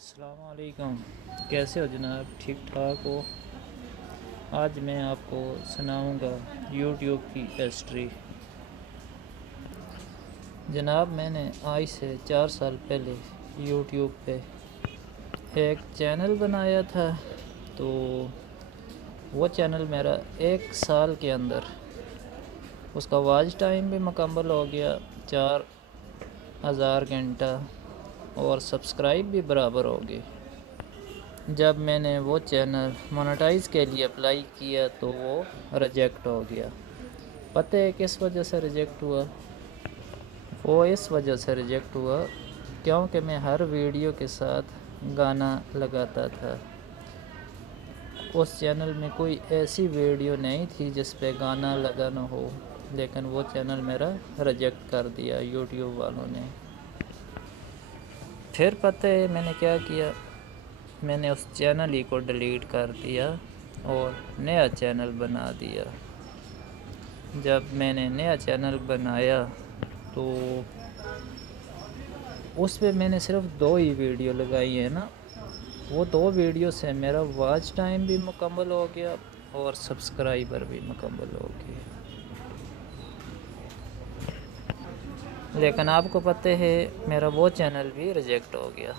السلام علیکم، کیسے ہو جناب؟ ٹھیک ٹھاک ہو؟ آج میں آپ کو سناؤں گا یوٹیوب کی ہسٹری۔ جناب میں نے آج سے 4 سال پہلے یوٹیوب پہ ایک چینل بنایا تھا، تو وہ چینل میرا 1 سال کے اندر اس کا واچ ٹائم بھی مکمل ہو گیا 4000 گھنٹہ، اور سبسکرائب بھی برابر ہو گئی۔ جب میں نے وہ چینل مونیٹائز کے لیے اپلائی کیا تو وہ ریجیکٹ ہو گیا۔ پتہ ہے کس وجہ سے ریجیکٹ ہوا؟ وہ اس وجہ سے ریجیکٹ ہوا کیونکہ میں ہر ویڈیو کے ساتھ گانا لگاتا تھا۔ اس چینل میں کوئی ایسی ویڈیو نہیں تھی جس پہ گانا لگانا ہو، لیکن وہ چینل میرا ریجیکٹ کر دیا یوٹیوب والوں نے۔ پھر پتہ ہے میں نے کیا کیا؟ میں نے اس چینل ہی کو ڈیلیٹ کر دیا اور نیا چینل بنا دیا۔ جب میں نے نیا چینل بنایا تو اس پہ میں نے صرف 2 ہی ویڈیو لگائی ہے نا، وہ 2 ویڈیو سے میرا واچ ٹائم بھی مکمل ہو گیا اور سبسکرائبر بھی مکمل ہو گئے۔ لیکن آپ کو پتہ ہے میرا وہ چینل بھی ریجیکٹ ہو گیا۔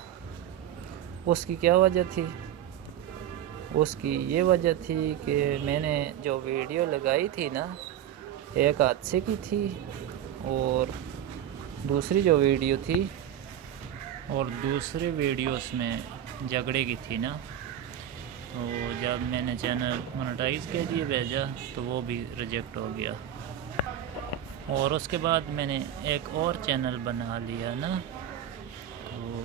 اس کی کیا وجہ تھی؟ اس کی یہ وجہ تھی کہ میں نے جو ویڈیو لگائی تھی نا، ایک حادثے کی تھی، اور دوسری جو ویڈیو تھی اور دوسرے ویڈیوز میں جھگڑے کی تھی نا، تو جب میں نے چینل مونیٹائز کے لیے بھیجا تو وہ بھی ریجیکٹ ہو گیا۔ اور اس کے بعد میں نے ایک اور چینل بنا لیا نا، تو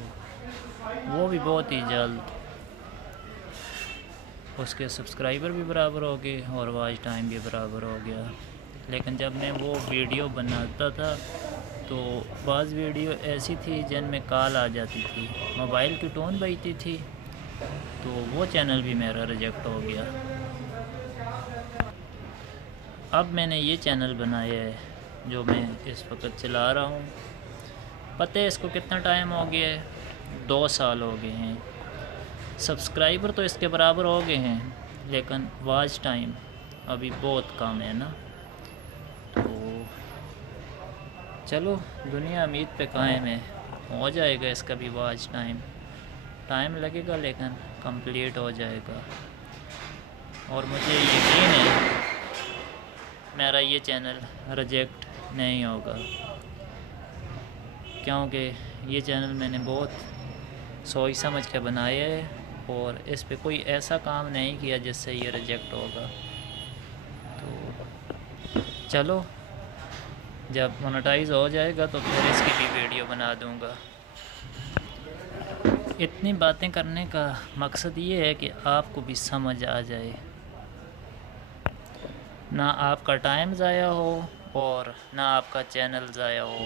وہ بھی بہت ہی جلد اس کے سبسکرائبر بھی برابر ہو گئے اور واچ ٹائم بھی برابر ہو گیا۔ لیکن جب میں وہ ویڈیو بناتا تھا تو بعض ویڈیو ایسی تھی جن میں کال آ جاتی تھی، موبائل کی ٹون بجتی تھی، تو وہ چینل بھی میرا ریجیکٹ ہو گیا۔ اب میں نے یہ چینل بنایا ہے جو میں اس وقت چلا رہا ہوں۔ پتہ ہے اس کو کتنا ٹائم ہو گیا ہے؟ 2 سال ہو گئے ہیں۔ سبسکرائبر تو اس کے برابر ہو گئے ہیں، لیکن واچ ٹائم ابھی بہت کم ہے نا۔ تو چلو، دنیا امید پہ قائم ہے، ہو جائے گا اس کا بھی واچ ٹائم لگے گا لیکن کمپلیٹ ہو جائے گا۔ اور مجھے یقین ہے میرا یہ چینل ریجیکٹ نہیں ہوگا، کیونکہ یہ چینل میں نے بہت سوچ سمجھ کے بنایا ہے اور اس پہ کوئی ایسا کام نہیں کیا جس سے یہ ریجیکٹ ہوگا۔ تو چلو، جب مونیٹائز ہو جائے گا تو پھر اس کی بھی ویڈیو بنا دوں گا۔ اتنی باتیں کرنے کا مقصد یہ ہے کہ آپ کو بھی سمجھ آ جائے، نہ آپ کا ٹائم ضائع ہو اور نہ آپ کا چینل ضائع ہو۔